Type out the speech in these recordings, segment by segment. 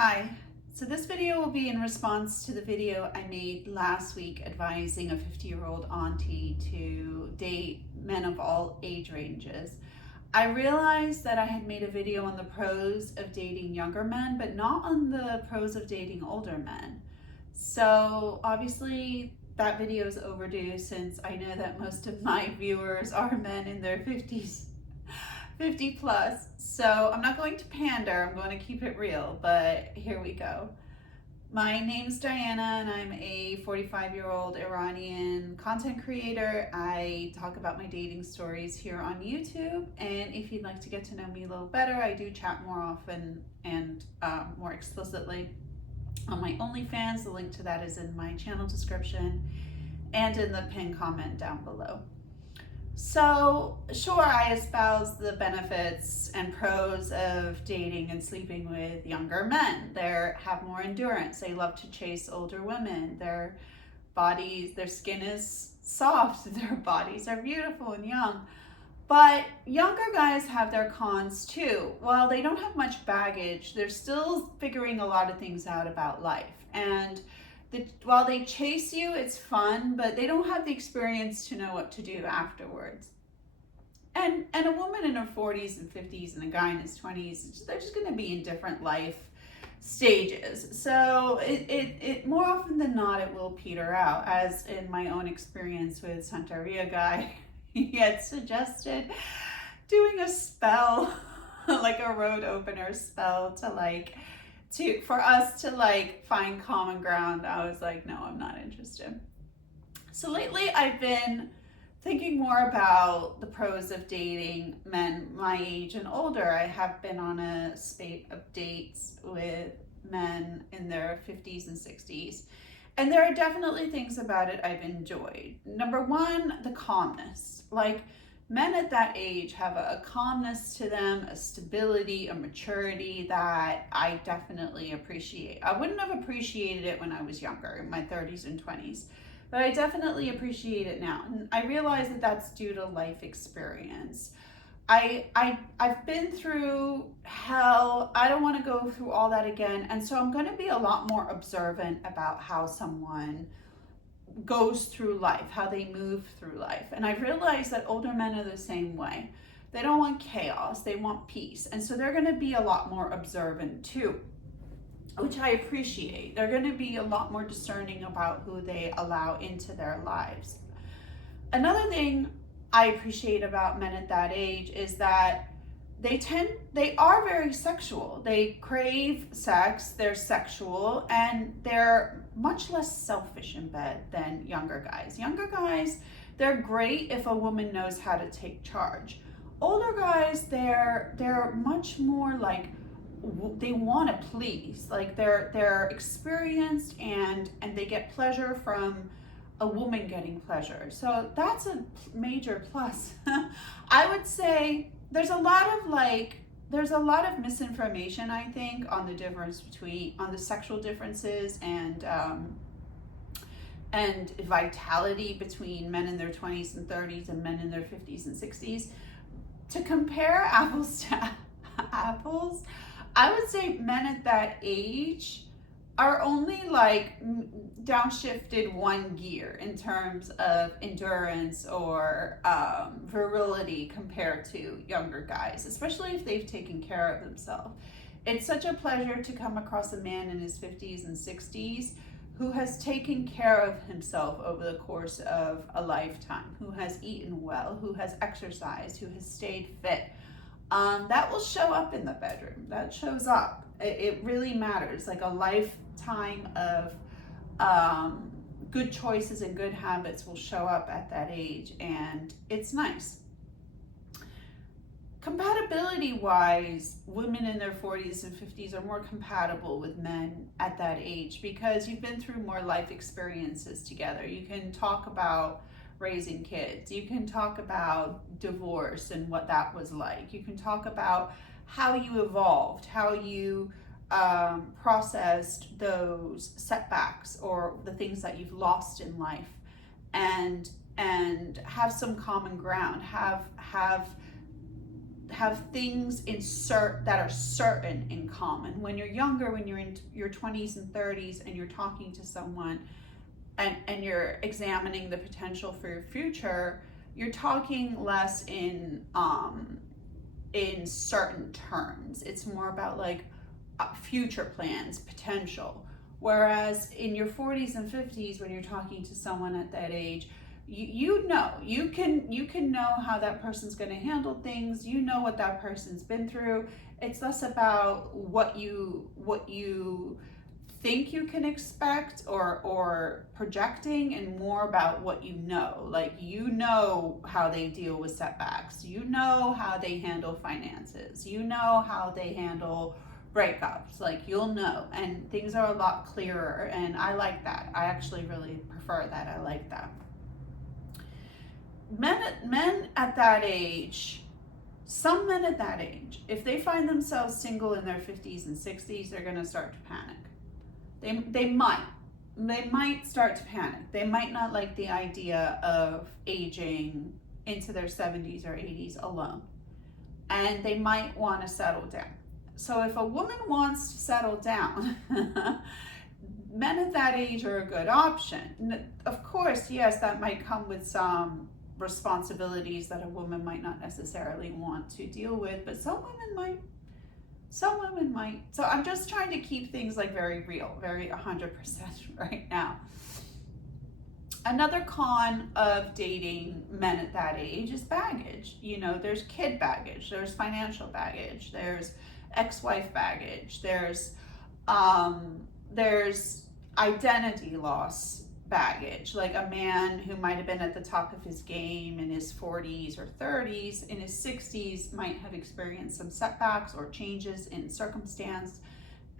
Hi, so this video will be in response to the video I made last week advising a 50-year-old auntie to date men of all age ranges. I realized that I had made a video on the pros of dating younger men, but not on the pros of dating older men. So obviously that video is overdue since I know that most of my viewers are men in their 50 plus. So I'm not going to pander, I'm going to keep it real, but here we go. My name's Diana and I'm a 45-year-old Iranian content creator. I talk about my dating stories here on YouTube, and if you'd like to get to know me a little better, I do chat more often and more explicitly on my OnlyFans. The link to that is in my channel description and in the pinned comment down below. So, sure, I espouse the benefits and pros of dating and sleeping with younger men. They have more endurance. They love to chase older women. Their skin is soft. Their bodies are beautiful and young. But younger guys have their cons too. While they don't have much baggage, they're still figuring a lot of things out about life. And while they chase you, it's fun, but they don't have the experience to know what to do afterwards. And a woman in her 40s and 50s and a guy in his 20s, they're just going to be in different life stages. So it more often than not, it will peter out. As in my own experience with Santeria guy, he had suggested doing a spell, like a road opener spell for us to find common ground. I was like, no, I'm not interested. So lately I've been thinking more about the pros of dating men my age and older. I have been on a spate of dates with men in their 50s and 60s. And there are definitely things about it I've enjoyed. Number one, the calmness. Men at that age have a calmness to them, a stability, a maturity that I definitely appreciate. I wouldn't have appreciated it when I was younger, in my 30s and 20s, but I definitely appreciate it now. And I realize that that's due to life experience. I've been through hell. I don't want to go through all that again. And so I'm going to be a lot more observant about how someone goes through life, how they move through life. And I've realized that older men are the same way. They don't want chaos, they want peace. And so they're going to be a lot more observant too, which I appreciate. They're going to be a lot more discerning about who they allow into their lives. Another thing I appreciate about men at that age is that they are very sexual. They crave sex, they're sexual, and they're much less selfish in bed than younger guys. Younger guys, they're great if a woman knows how to take charge. Older guys, they're much more they want to please. They're experienced and they get pleasure from a woman getting pleasure. So that's a major plus. I would say there's a lot of misinformation, I think, on the sexual differences and vitality between men in their 20s and 30s and men in their 50s and 60s. To compare apples to apples, I would say men at that age are only downshifted one gear in terms of endurance or virility compared to younger guys, especially if they've taken care of themselves. It's such a pleasure to come across a man in his 50s and 60s who has taken care of himself over the course of a lifetime, who has eaten well, who has exercised, who has stayed fit. That will show up in the bedroom. That shows up. It really matters. Like a lifetime of good choices and good habits will show up at that age, and it's nice. Compatibility wise, women in their 40s and 50s are more compatible with men at that age because you've been through more life experiences together. You can talk about raising kids. You can talk about divorce and what that was like. You can talk about how you evolved, how you processed those setbacks or the things that you've lost in life, and have some common ground. Have have things that are certain in common. When you're younger, when you're in your 20s and 30s and you're talking to someone and you're examining the potential for your future, you're talking less in certain terms. It's more about like future plans, potential. Whereas in your 40s and 50s, when you're talking to someone at that age, you can know how that person's going to handle things. You know what that person's been through. It's less about what you think you can expect or projecting, and more about what you know. Like, you know how they deal with setbacks, you know how they handle finances, you know how they handle breakups. Like, you'll know, and things are a lot clearer, and I like that. I actually really prefer that. I like that. Men at that age, some men at that age, if they find themselves single in their 50s and 60s, they're going to start to panic. They might start to panic. They might not like the idea of aging into their 70s or 80s alone, and they might want to settle down. So if a woman wants to settle down, men at that age are a good option. Of course, yes, that might come with some responsibilities that a woman might not necessarily want to deal with, but some women might. So I'm just trying to keep things like very real, very 100% right now. Another con of dating men at that age is baggage. You know, there's kid baggage, there's financial baggage, there's ex-wife baggage, there's identity loss baggage. Like, a man who might have been at the top of his game in his 40s or 30s, in his 60s might have experienced some setbacks or changes in circumstance,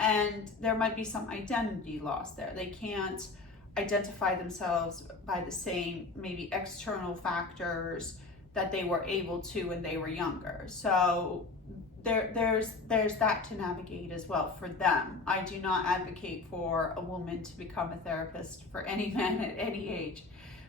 and there might be some identity loss there. They can't identify themselves by the same maybe external factors that they were able to when they were younger. So there's that to navigate as well for them. I do not advocate for a woman to become a therapist for any man at any age,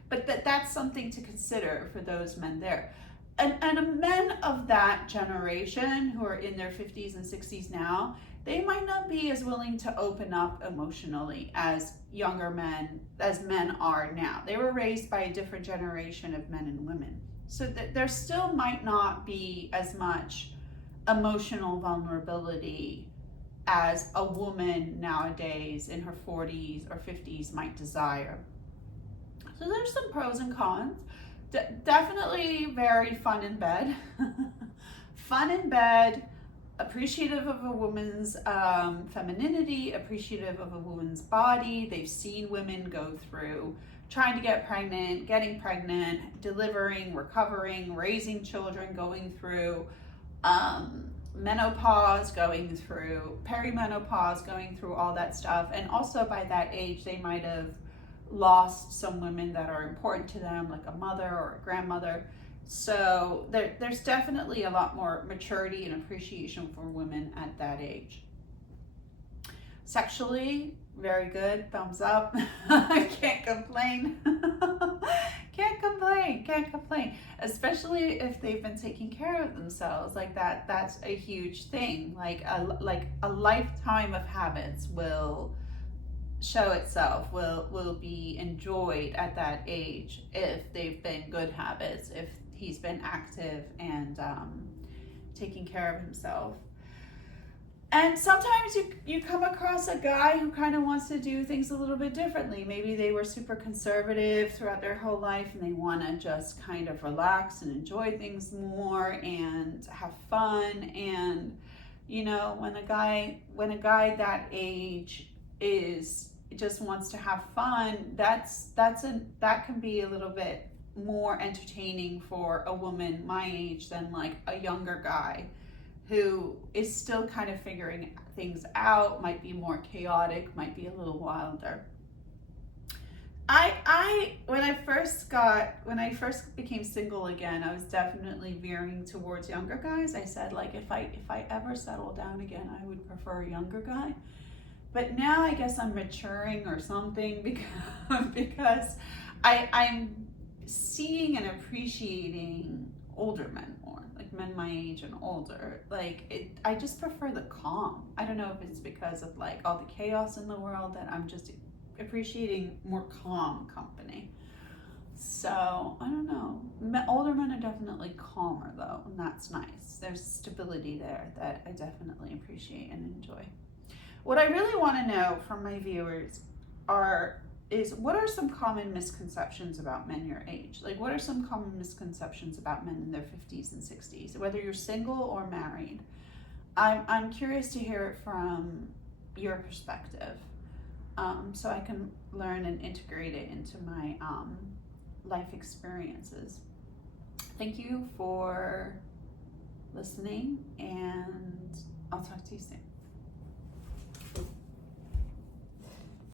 but that's something to consider for those men there. And men of that generation who are in their 50s and 60s now, they might not be as willing to open up emotionally as men are now. They were raised by a different generation of men and women. So there still might not be as much emotional vulnerability as a woman nowadays in her 40s or 50s might desire. So there's some pros and cons. Definitely very fun in bed. Fun in bed, appreciative of a woman's femininity, appreciative of a woman's body. They've seen women go through trying to get pregnant, getting pregnant, delivering, recovering, raising children, going through menopause, going through perimenopause, going through all that stuff. And also by that age, they might have lost some women that are important to them, like a mother or a grandmother. So there's definitely a lot more maturity and appreciation for women at that age. Sexually, very good, thumbs up. I can't complain. Can't complain. Especially if they've been taking care of themselves. Like that's a huge thing. Like a lifetime of habits will show itself, will be enjoyed at that age if they've been good habits, if he's been active and taking care of himself. And sometimes you come across a guy who kind of wants to do things a little bit differently. Maybe they were super conservative throughout their whole life and they want to just kind of relax and enjoy things more and have fun. And you know, when a guy that age just wants to have fun, that can be a little bit more entertaining for a woman my age than like a younger guy who is still kind of figuring things out, might be more chaotic, might be a little wilder. When I first became single again, I was definitely veering towards younger guys. I said, like, if I ever settle down again, I would prefer a younger guy. But now I guess I'm maturing or something because I'm seeing and appreciating older men more. Like, like men my age and older. I just prefer the calm. I don't know if it's because of like all the chaos in the world that I'm just appreciating more calm company. So I don't know. Older men are definitely calmer though, and that's nice. There's stability there that I definitely appreciate and enjoy. What I really want to know from my viewers is what are some common misconceptions about men your age? Like, what are some common misconceptions about men in their 50s and 60s, whether you're single or married? I'm curious to hear it from your perspective, so I can learn and integrate it into my life experiences. Thank you for listening, and I'll talk to you soon.